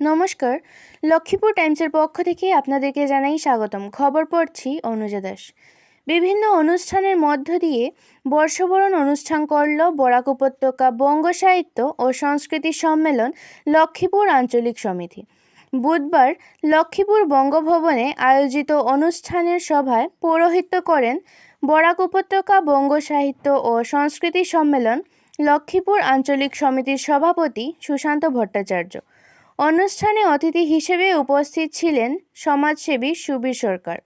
নমস্কার। লক্ষ্মীপুর টাইমসের পক্ষ থেকে আপনাদেরকে জানাই স্বাগতম। খবর পড়ছি অনুজা দাস। বিভিন্ন অনুষ্ঠানের মধ্য দিয়ে বর্ষবরণ অনুষ্ঠান করল বরাক উপত্যকা বঙ্গ সাহিত্য ও সংস্কৃতি সম্মেলন লক্ষ্মীপুর আঞ্চলিক সমিতি। বুধবার লক্ষ্মীপুর বঙ্গভবনে আয়োজিত অনুষ্ঠানের সভায় পৌরোহিত্য করেন বরাক উপত্যকা বঙ্গ সাহিত্য ও সংস্কৃতি সম্মেলন লক্ষ্মীপুর আঞ্চলিক সমিতির সভাপতি সুশান্ত ভট্টাচার্য। অনুষ্ঠানে অতিথি হিসেবে উপস্থিত ছিলেন সমাজসেবী সুবীর সরকার।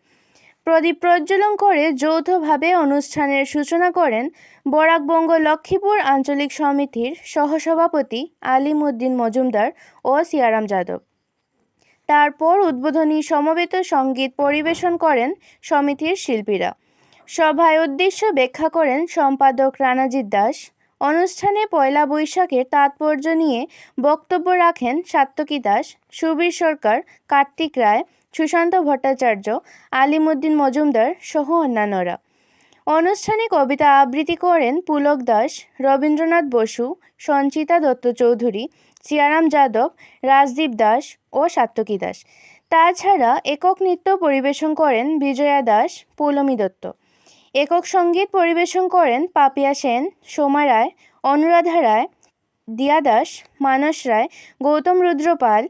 প্রদীপ প্রজ্বলন করে যৌথভাবে অনুষ্ঠানের সূচনা করেন বরাকবঙ্গ লক্ষ্মীপুর আঞ্চলিক সমিতির সহসভাপতি আলিমউদ্দিন মজুমদার ও সিয়ারাম যাদব। তারপর উদ্বোধনী সমবেত সঙ্গীত পরিবেশন করেন সমিতির শিল্পীরা। সভায় উদ্দেশ্য ব্যাখ্যা করেন সম্পাদক রানাজিৎ দাস। অনুষ্ঠানে পয়লা বৈশাখের তাৎপর্য নিয়ে বক্তব্য রাখেন সাত্তকী দাস, সুবীর সরকার, কার্তিক রায়, সুশান্ত ভট্টাচার্য, আলিমউদ্দিন মজুমদার সহ অন্যান্যরা। অনুষ্ঠানে কবিতা আবৃত্তি করেন পুলক দাস, রবীন্দ্রনাথ বসু, সঞ্চিতা দত্ত চৌধুরী, সিয়ারাম যাদব, রাজদীপ দাস ও সাত্তকী দাস। তাছাড়া একক নৃত্য পরিবেশন করেন বিজয়া দাস, পৌলমী দত্ত। একক সঙ্গীত পরিবেশন করেন পাপিয়া সেন, সোমা রায়, অনুরাধা রায়, দিয়া দাস, মানস রায়, গৌতম রুদ্র পাল,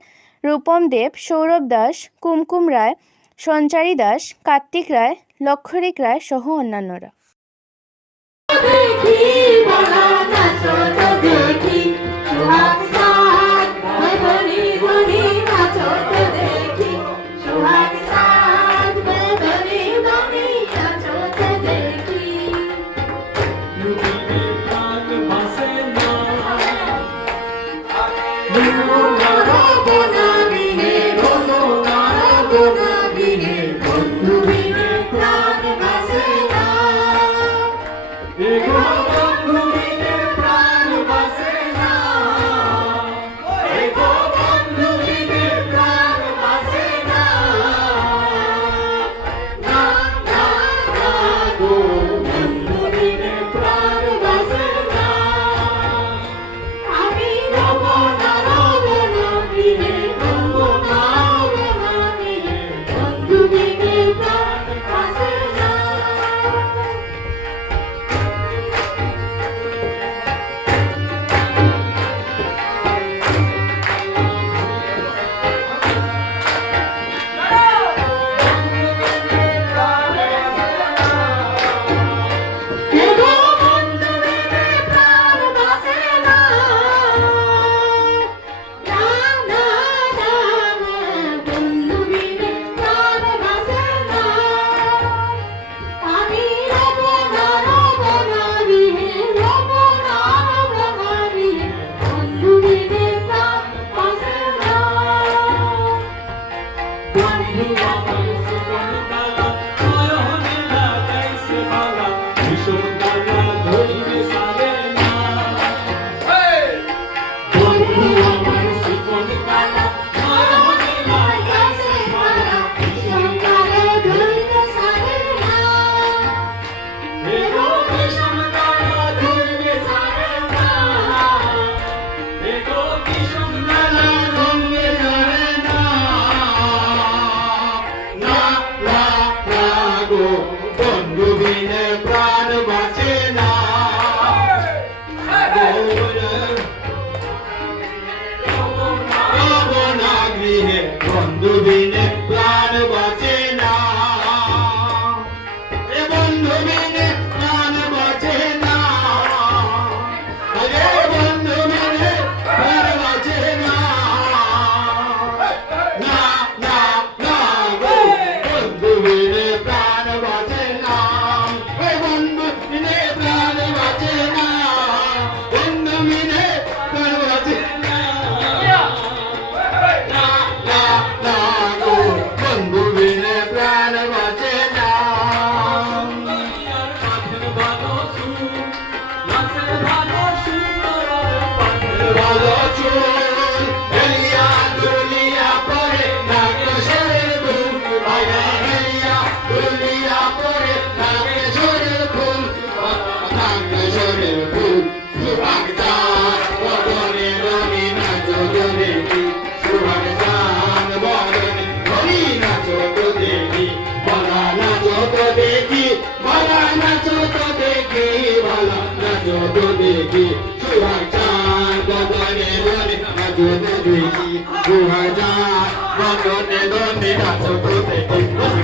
রূপম দেব, সৌরভ দাস, কুমকুম রায়, সঞ্চারী দাস, কার্তিক রায়, লক্ষরিক রায় সহ অন্যান্যরা। দুই দুই 2000 বন্ধনে দণ্ডে গাছ থেকে